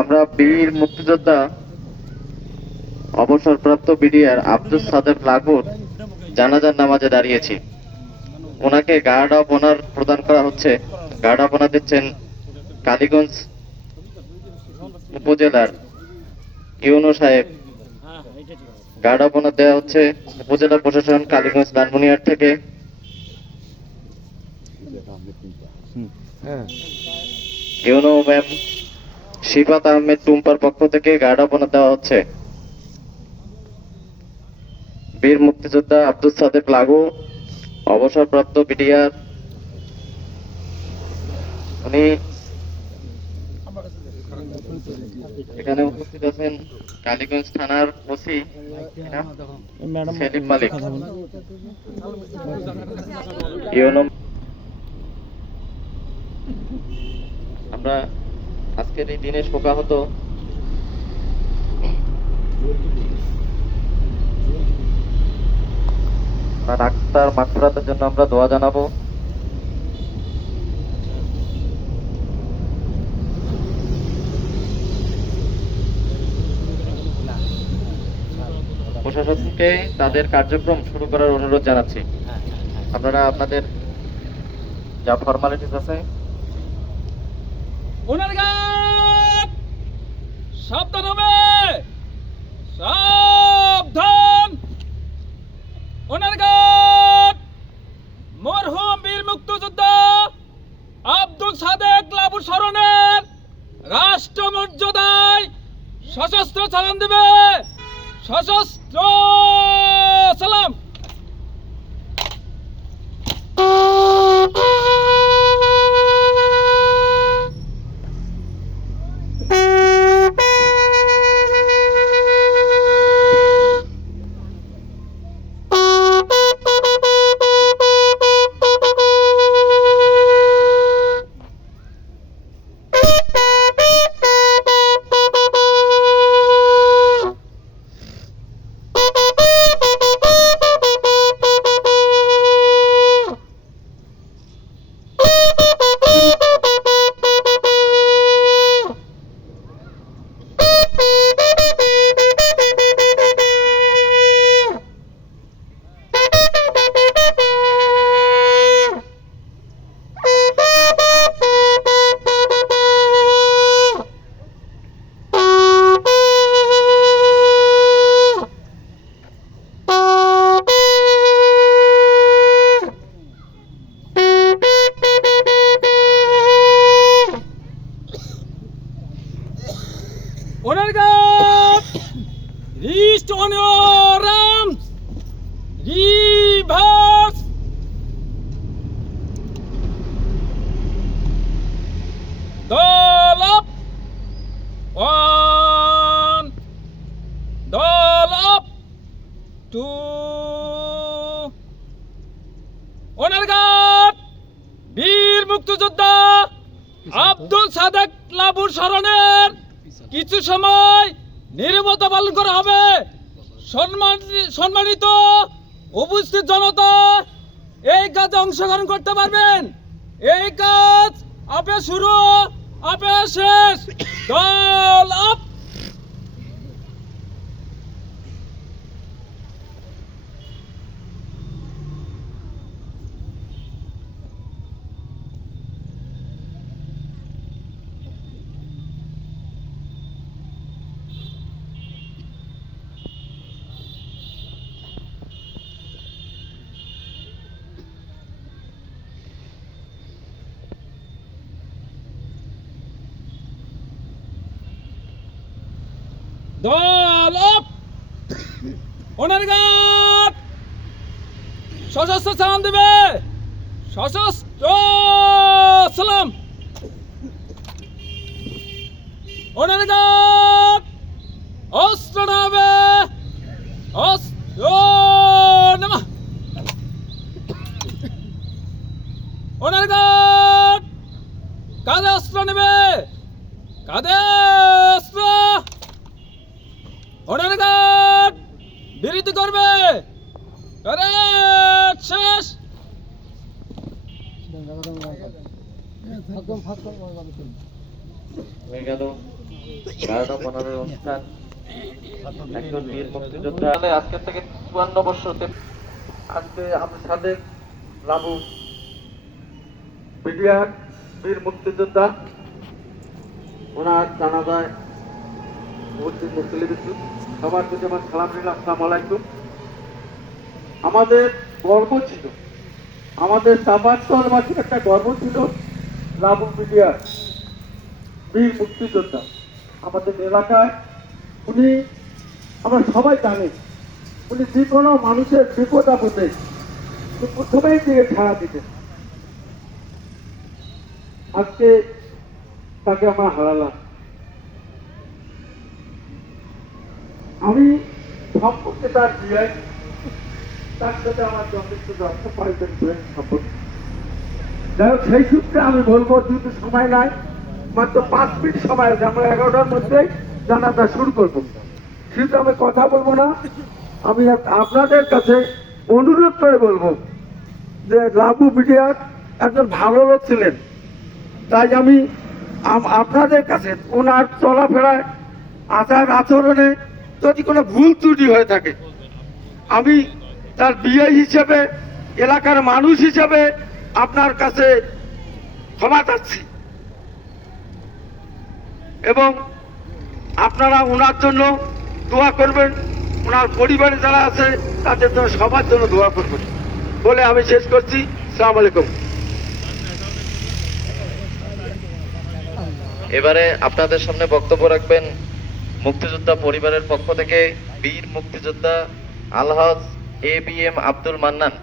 আমরা বীর মুক্তিযোদ্ধা, অবসরপ্রাপ্ত বিডিআর আব্দুল সাদেক লাগুর জানাজার নামাজে দাঁড়িয়েছি। ওনাকে গার্ড অফ অনার প্রদান করা হচ্ছে। গার্ড অফ অনার দিচ্ছেন কালীগঞ্জ উপজেলার ইউনো সাহেব। গার্ড অফ অনার দেওয়া হচ্ছে উপজেলা প্রশাসন কালীগঞ্জ লালমনিয়ার থেকে। ইউনো ম্যাম শিফাত আহমেদ টুম্পার পক্ষ থেকে গার্ড অনার দেওয়া হচ্ছে। বীর মুক্তিযোদ্ধা আব্দুল সাদেক লাগু অবসরপ্রাপ্ত বিডিআর উনি এখানে উপস্থিত আছেন কালীগঞ্জ থানার ওসি সেলিম মালিক। ইউনো আমরা আজকের এই দিনে শোকাহত। ডাক্তার মাকফুরাতের জন্য আমরা দোয়া জানাব। প্রশাসনকে তাদের কার্যক্রম শুরু করার অনুরোধ জানাচ্ছি। আপনারা আপনাদের যা ফর্মালিটিস আছে ওনার গান। সাবধান হবে। সাবধান। ওনার গান। মরহুম বীর মুক্তিযোদ্ধা। আব্দুল সাদেক লাবু স্মরণের রাষ্ট্র মর্যাদায় সশস্ত্র চালান দেবে। সশস্ত্র সালাম। মুক্তিযোদ্ধা আব্দুল সাদেক লাভুর স্মরণের কিছু সময় নিরবতা পালন করা হবে। সম্মান সম্মানিত উপস্থিত জনতা, এই কাজে অংশগ্রহণ করতে পারবেন। এই কাজ আপে শুরু, আপে শেষ। দল আপ দল আপ। ওনার গান সশস্ত্র সালাম দেবে। সশস্ত্র সালাম। ওনার গান অস্ত্র নামে। অস্ত্র নামা। ওনার গান কাঁধে অস্ত্র নেবে। কাঁধে অস্ত্র বিরতি করবে। Correct! শেষ। বীর মুক্তিযোদ্ধা তাহলে আজকে থেকে চুয়ান্ন বছর আজকে আমি সাদেক লাবু বিডিআর বীর মুক্তিযোদ্ধা ওনার জানাজায় মুসলিম সবার প্রতি আমার সালাম দিল আসসালাম আলাইকুম আমাদের গর্ব ছিল, আমাদের চাপাস্তরবাসীর একটা গর্ব ছিল লাবু বিডিআর বীর মুক্তিযোদ্ধা। আমাদের এলাকায় উনি, আমরা সবাই জানি, উনি যে কোনো মানুষের বিপদ আপদে প্রথমেই দিয়ে ছাড়া দিতেন। আজকে তাকে আমরা হারালাম। আমি সম্পর্কে তার বিয়ে তার সাথে আমার যথেষ্ট যত্ন পাইতেন সম্পর্ক। যাই হোক, সেই সূত্রে আমি বলব, যেহেতু সময় নাই, মাত্র পাঁচ মিনিট সময় আছে, আমরা এগারোটার মধ্যেই জানাটা শুরু করব। কিন্তু আমি কথা বলব না, আমি আপনাদের কাছে অনুরোধ করে বলব যে লাবু বিডিয়ার একজন ভালো লোক ছিলেন। তাই আমি আপনাদের কাছে ওনার চলাফেরায় আচার আচরণে যদি কোনো ভুল ত্রুটি হয়ে থাকে, আমি তার বিয়ে হিসেবে, এলাকার মানুষ হিসেবে আপনার কাছে ক্ষমা চাচ্ছি। এবং আপনারা ওনার জন্য দোয়া করবেন ওনার পরিবারে যারা আছে, তাদের জন্য, সবার জন্য দোয়া করবেন। বলে আমি শেষ করছি। সালাম আলাইকুম। এবারে আপনাদের সামনে বক্তব্য রাখবেন মুক্তিযোদ্ধা পরিবারের পক্ষ থেকে বীর মুক্তিযোদ্ধা Alhaj A B M Abdul Mannan.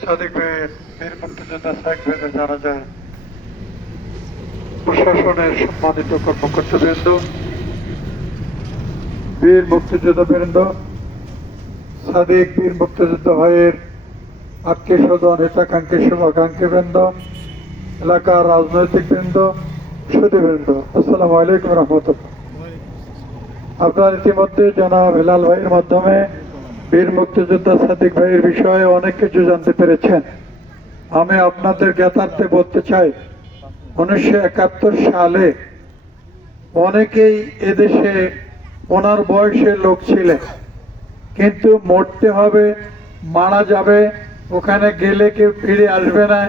Sadiq বীর মুক্তিযোদ্ধা জানা যায়, প্রশাসনের বীর মুক্তিযোদ্ধা সাদিক বীর মুক্তিযোদ্ধা ভাইয়ের আত্মীয় স্বজন হিতাকাঙ্ক্ষী শুভাকাঙ্ক্ষী বৃন্দ এলাকার রাজনৈতিক বৃন্দ সুদীবৃন্দ আসসালামু আলাইকুম রহমতুল্লাহ। আপনার ইতিমধ্যে জনাব হেলাল ভাইয়ের মাধ্যমে বীর মুক্তিযোদ্ধা সাদিক ভাইয়ের বিষয়ে অনেক কিছু জানতে পেরেছেন। আমি আপনাদের জ্ঞাতার্থে বলতে চাই, উনিশশো একাত্তর সালে অনেকেই এদেশে ওনার বয়সের লোক ছিলেন, কিন্তু মরতে হবে, মারা যাবে ওখানে গেলে কেউ ফিরে আসবে না।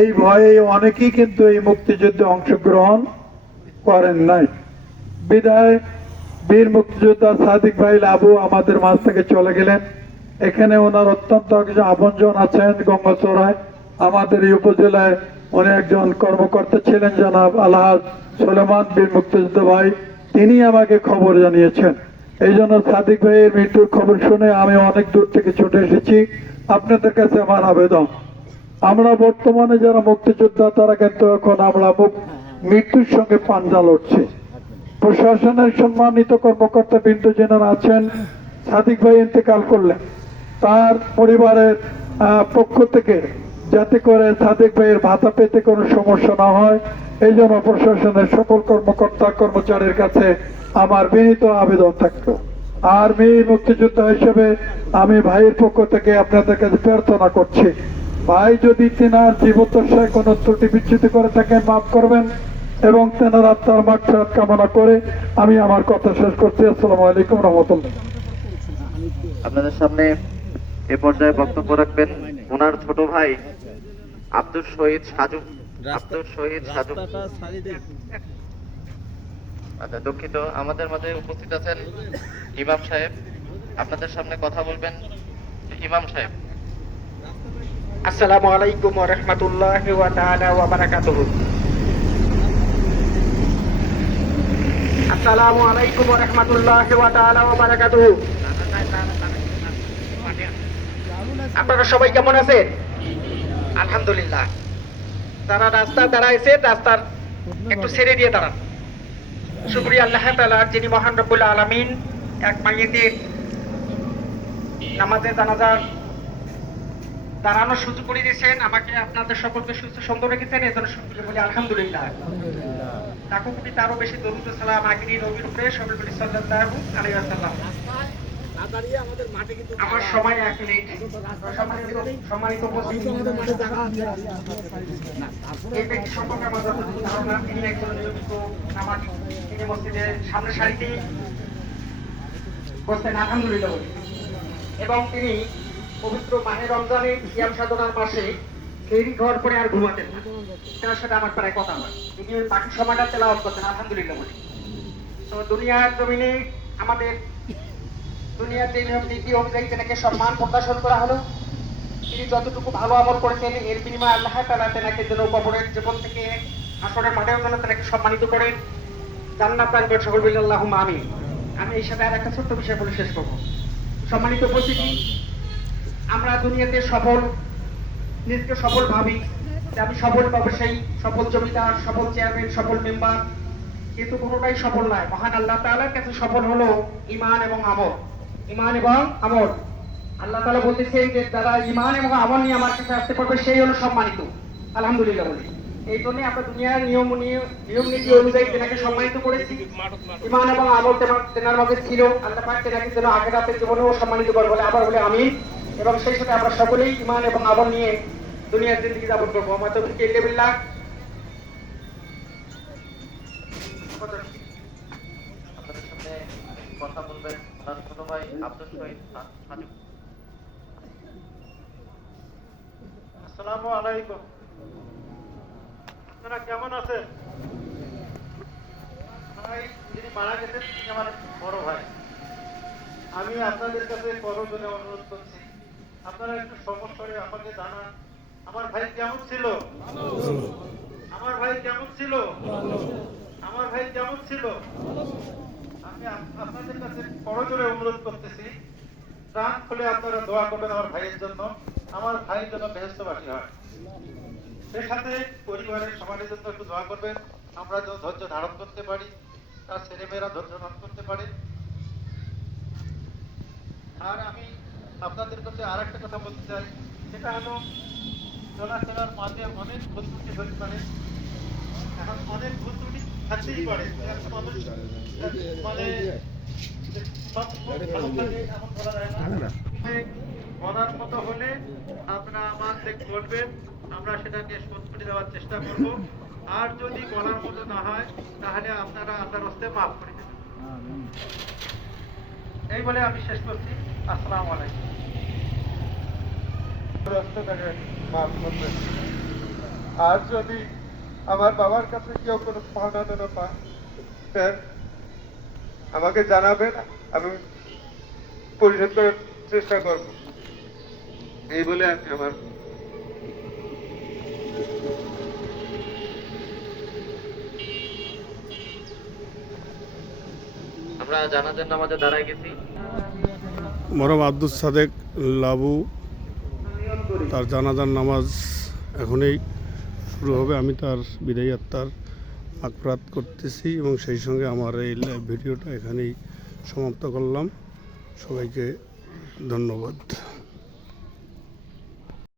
এই ভয়ে অনেকেই কিন্তু এই মুক্তিযুদ্ধে অংশগ্রহণ করেন নাই। বিদায়, বীর মুক্তিযোদ্ধা সাদিক ভাই লাবু আমাদের মাঝ থেকে চলে গেলেন। এখানে ওনার অত্যন্ত কিছু আপনজন আছেন গঙ্গাচড়ায় আমাদের এই উপজেলায় উনি একজন কর্মকর্তা ছিলেন, জনাব আলহাজ সোলেমান বীর মুক্তিযোদ্ধা ভাই। তিনি আমাকে খবর জানিয়েছেন। এই জন্য সাদিক ভাইয়ের মৃত্যুর খবর শুনে আমি অনেক দূর থেকে ছুটে এসেছি। আপনাদের কাছে আমার আবেদন। আমরা বর্তমানে যারা মুক্তিযোদ্ধা, তারা কিন্তু এখন আমরা মৃত্যুর সঙ্গে পাঞ্জা লড়ছি। প্রশাসনের সম্মানিত কর্মকর্তা বিন্দু যেনারা আছেন, সাদিক ভাই ইন্তেকাল করলেন। তার পরিবারের পক্ষ থেকে যাতে করে সাদিক ভাইয়ের ভাতা পেতে কোনো সমস্যা না হয়, এই জন্য প্রশাসনের সকল কর্মকর্তা, কর্মচারীর কাছে আমার বিনীত আবেদন থাকতো আর মেয়ে মুক্তিযোদ্ধা হিসেবে আমি ভাইয়ের পক্ষ থেকে আপনাদের কাছে প্রার্থনা করছি। ভাই যদি তেনার জীবদ্দশায় কোনো ত্রুটি বিচ্ছুতি করে থাকেন মাফ করবেন এবং তেনার আত্মার মাঠ কামনা করে আমি আমার কথা শেষ করছি। আসসালামু আলাইকুম রহমতুল্লাহ। আপনাদের সামনে এ পর্যায়ে বক্তব্য রাখবেন ওনার ছোট ভাই আব্দুল শহীদ সাজু আব্দুল শহীদ সাজু। আচ্ছা দুঃখিত। আমাদের মাঝে উপস্থিত আছেন ইমাম সাহেব। আপনাদের সামনে কথা বলবেন ইমাম সাহেব। আসসালামু আলাইকুম ওয়া রাহমাতুল্লাহি ওয়া তাআলা ওয়া বারাকাতুহু। আসসালামু আলাইকুম ওয়া রাহমাতুল্লাহি ওয়া তাআলা ওয়া বারাকাতুহু। আপনারা সবাই কেমন আছেন? আলহামদুলিল্লাহ। যারা রাস্তা দাঁড়াইছে, রাস্তার একটু ছেড়ে দিয়ে দাঁড়ান। শুকরিয়া আল্লাহ তালার যিনি মহান রব্বুল আলমিন এক মাইয়েদের নামাজে জানাজার দাঁড়ানোর সুযোগ করে দিয়েছেন। আমাকে আপনাদের সকলকে সুস্থ সুন্দর রেখেছেন এজন্য শুক্রিয়া বলি আলহামদুলিল্লাহ। লাখো কোটি তারও বেশি দরুদ সালাম আগিনী নবীর উপরে সবাই বলি আমার সময় এক মিনিট। সম্মানিত সম্মানিত উপস্থিতি। এই ব্যক্তি সম্পর্কে আমার যতটুকু ধারণা তিনি একজন নিয়মিত নামাজি তিনি মসজিদের সামনে সারিতেই বসতেন আলহামদুলিল্লাহ। এবং তিনি পবিত্র মাহে রমজানের সিয়াম সাধনার মাসে ফেরি ঘর পরে আর ঘুমাতেন না। তার সাথে আমার প্রায় কথা হয়। তিনি বাকি সময়টা তেলাওয়াত করতেন আলহামদুলিল্লাহ বলি। তো দুনিয়ার জমিনে আমাদের নিয়ম নীতি অনুযায়ী তেনাকে সম্মান প্রদর্শন করা হলো। তিনি যতটুকু ভালো আমল করেছেন, এর বিনিময়ে আল্লাহ তালা তেনাকে যেন কবরের জীবন থেকে আসরের মাঠেও যেন তেনাকে সম্মানিত করেন। জান্নাত দান করেন সকল বিল আল্লাহ আমি আমি এই সাথে আর একটা ছোট্ট বিষয় বলে শেষ করব। সম্মানিত উপস্থিতি, আমরা দুনিয়াতে সফল, নিজকে সফল ভাবি, যে আমি সফল ব্যবসায়ী, সফল জমিদার, সফল চেয়ারম্যান, সফল মেম্বার, কিন্তু কোনোটাই সফল নয়। মহান আল্লাহ তাআলার কাছে সফল হলো ইমান এবং আমল। ইমান এবং আমল। আল্লাহ তাআলা বলতেছেন যে, যারা ইমান এবং আমল নিয়ে আমার কাছে আসতে পারবে, সেই হলো সম্মানিত। আলহামদুলিল্লাহ বলি। এই জন্য আমরা দুনিয়ার নিয়ম নিয়ম নীতি অনুযায়ী তেনাকে সম্মানিত করেছি। ইমান এবং আমল তেনার- মধ্যে ছিল। আল্লাহ পাক তেনাকে যেন আগের রাতের জীবনেও সম্মানিত করে বলে, আবার বলে আমি এবং সেই সাথে আমরা সকলেই ইমান এবং আমল নিয়ে দুনিয়ার জিন্দগি যাপন করব। আমার তো বিল্লাহ। আপনাদের সামনে কথা বলবেন। ওনার ছোট ভাই আব্দুল শহীদ আসসালামু আলাইকুম। আপনারা কেমন আছেন? মারা গেছেন আমার বড় ভাই। আমি আপনাদের কাছে করজনে অনুরোধ করছি। আপনারা একটু সমস্যা আমাকে জানান, আমার ভাই কেমন ছিল? আমার ভাই কেমন ছিল? আমার ভাই কেমন ছিল? আপনাদের কাছে করজোরে অনুরোধ করতেছি। প্রাণ খুলে আপনারা দোয়া করবেন আমার ভাইয়ের জন্য। আমার ভাইয়ের জন্য বেহস্তবাসী হয়। সেই সাথে পরিবারের সমাজের জন্য একটু দোয়া করবেন। আমরা যেন ধৈর্য ধারণ করতে পারি, তার ছেলেমেয়েরা ধৈর্য ধারণ করতে পারে। আর আমি আপনাদের কাছে আর একটা কথা বলতে চাই। সেটা হলো, চলাফেরার মাঝে অনেক ভুল ত্রুটি হতে পারে। এখন অনেক ভুল মানে বলার মতো আমরা সেটাকে শোধ দেওয়ার চেষ্টা করব। আর যদি বলার মতো না হয়, তাহলে আপনারা আল্লাহর হস্তে মাফ করে দেবেন। এই বলে আমি শেষ করছি। আসসালামু আলাইকুম। আর যদি আমার বাবার কাছে কেউ কোনো পাওনা দেনা পায় দেন, আমাকে জানাবেন আমি পরিশোধ করার চেষ্টা করব। এই বলে আমি আমার আমরা জানাজার নামাজে দাঁড়ায় গেছি। মরম আব্দুল সাদেক লাবু তার জানাজার নামাজ এখনই শুরু হবে। আমি তার বিদায় আত্মার আকপ্রাত করতেছি এবং সেই সঙ্গে আমার এই ভিডিওটা এখানেই সমাপ্ত করলাম। সবাইকে ধন্যবাদ।